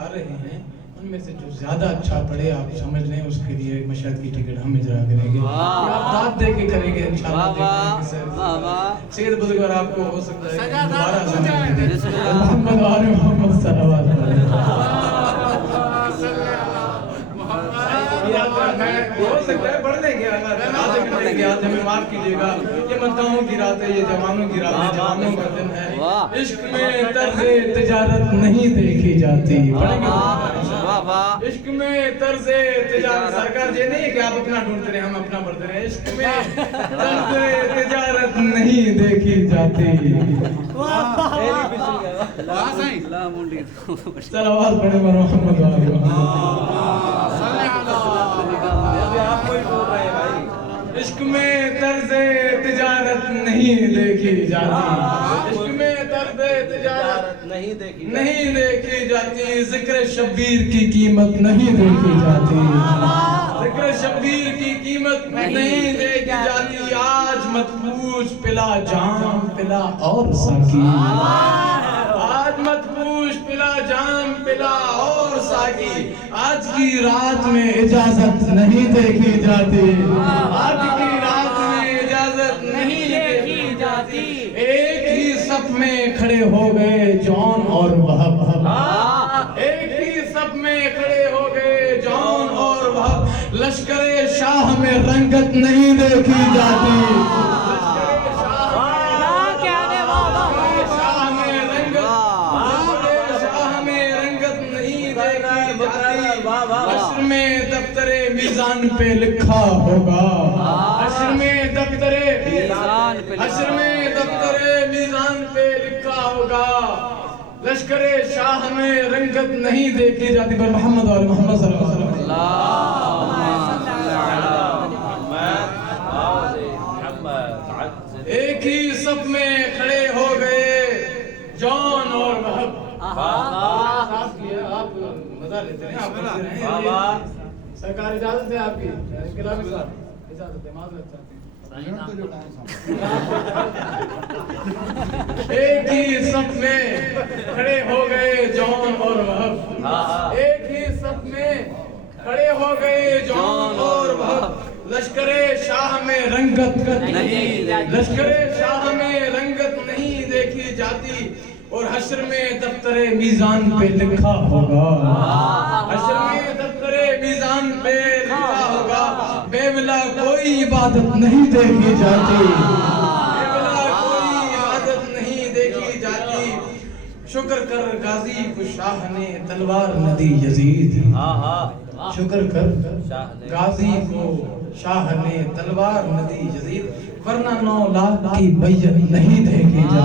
آ رہے ہیں ان میں سے جو زیادہ اچھا پڑھے آپ سمجھ لیں اس کے لیے مشہد کی ٹکٹ ہم اجرا کریں گے، آپ داد دے کے کریں گے انشاءاللہ۔ سید بزرگوار آپ کو ہو سکتا ہے کہ دوبارہ زمان دے محمد و آل محمد صلوات ہو سکتا ہے پڑھ لیں گے، پڑھیں گے، آج ہمیں معاف کیجیے گا۔ یہ مداحوں کی رات ہے، یہ جوانوں کی رات ہے، جوانوں کا دن ہے۔ عشق میں طرز تجارت نہیں دیکھی جاتی، پڑھیں گے عشق میں طرز تجارت، سرکار یہ نہیں ہے کہ آپ اپنا ڈھونڈتے رہے ہم اپنا پڑھتے رہے، عشق میں طرز تجارت نہیں دیکھی جاتی۔ صلوات پڑھیں محمد و آل محمد۔ عشق میں طرز تجارت نہیں دیکھی جاتی، عشق میں طرز تجارت نہیں دیکھی جاتی، ذکر شبیر کی قیمت نہیں دیکھی جاتی، ذکر شبیر کی قیمت نہیں دیکھی جاتی۔ آج مت پوچھ پلا جام پلا اور ساقی، آج مت پوچھ پلا جام پلا اور ساقی، آج کی رات میں اجازت نہیں دیکھی جاتی، آج کی رات میں اجازت نہیں دیکھی جاتی۔ ایک ہی صف میں کھڑے ہو گئے جون اور وہب، ایک ہی صف میں کھڑے ہو گئے جون اور وہب، لشکر شاہ میں رنگت نہیں دیکھی جاتی، حشر میں دفتر میزان پہ لکھا ہوگا، حشر میں دفتر میزان پہ لکھا ہوگا، لشکر شاہ میں رنگت نہیں دیکھی جاتی۔ پر محمد اور محمد صلی اللہ علیہ وسلم ایک ہی صف میں کھڑے ہو گئے جون اور وہب۔ آپ مزہ لیتے ہیں، آپ پڑھتے رہیں، سرکار اجازت ہے آپ کی، انقلابی صاحب اجازت ہے، معذرت چاہتے ہیں۔ ایک ہی صف میں کھڑے ہو گئے جون اور وہب، ایک ہی صف میں کھڑے ہو گئے جون اور وہب، لشکر شاہ میں رنگت لشکر شاہ میں رنگت نہیں دیکھی جاتی، اور حشر میں دفتر میزان پہ لکھا ہوگا، حشر میں دفتر میزان پہ لکھا ہوگا، بے ملا کوئی عبادت نہیں دیکھی جاتی، بے ملا کوئی عبادت نہیں دیکھی جاتی۔ شکر کر غازی کو شاہ نے تلوار نہ دی یزید، شکر کر غازی کو شاہ نے تلوار نہ دی یزید، ورنہ 9 لاکھ کی بیعت نہیں دیکھی جاتی۔